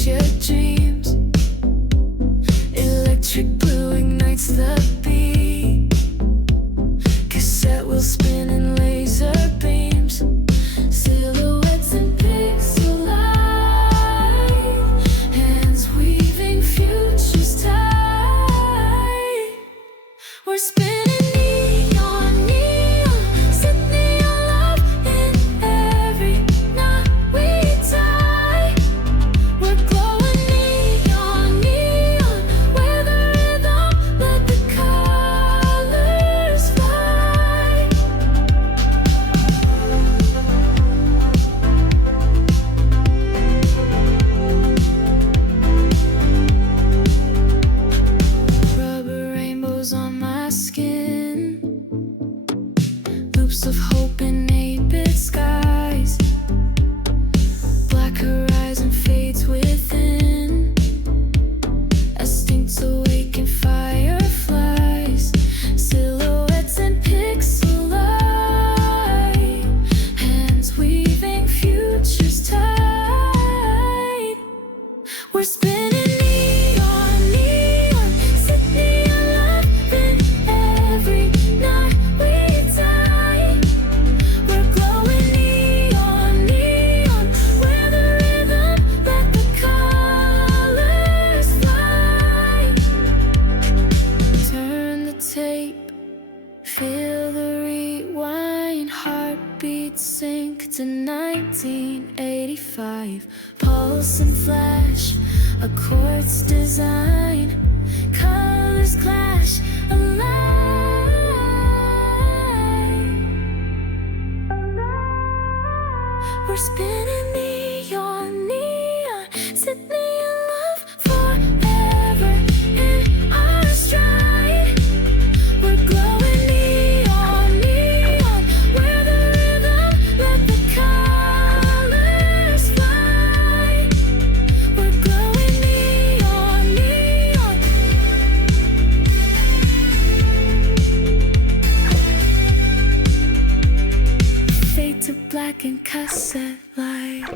chase your dreams. Electric blue ignites the beat. Cassette wheel spinning laser beams. Silhouettes and pixel light. Hands weaving futures tight. We're spinning neon, neon. Set neon love in every knot we tie. We're glowing neon, neon. We're the rhythm, let the colors fly. Rubber rainbows on my skin. Loops of hope in 8-bit skies. Black horizon fades within. Instincts awaken fireflies. Silhouettes and pixel light. Hands weaving futures tight. We're spinning neon, neon. Set neon love in every knot we tie. We're glowing neon, neon. We're the rhythm, let the colors fly. Turn the tape, feel the rewind. Heartbeats sync to 1985. Pulse and flash, a quartz design. Colors clash, alive. We're spinning neon, neon. Set neon love forever in our stride. We're glowing neon, neon. We're the rhythm, let the colors fly. We're glowing neon, neon. Fade to black and cassette light.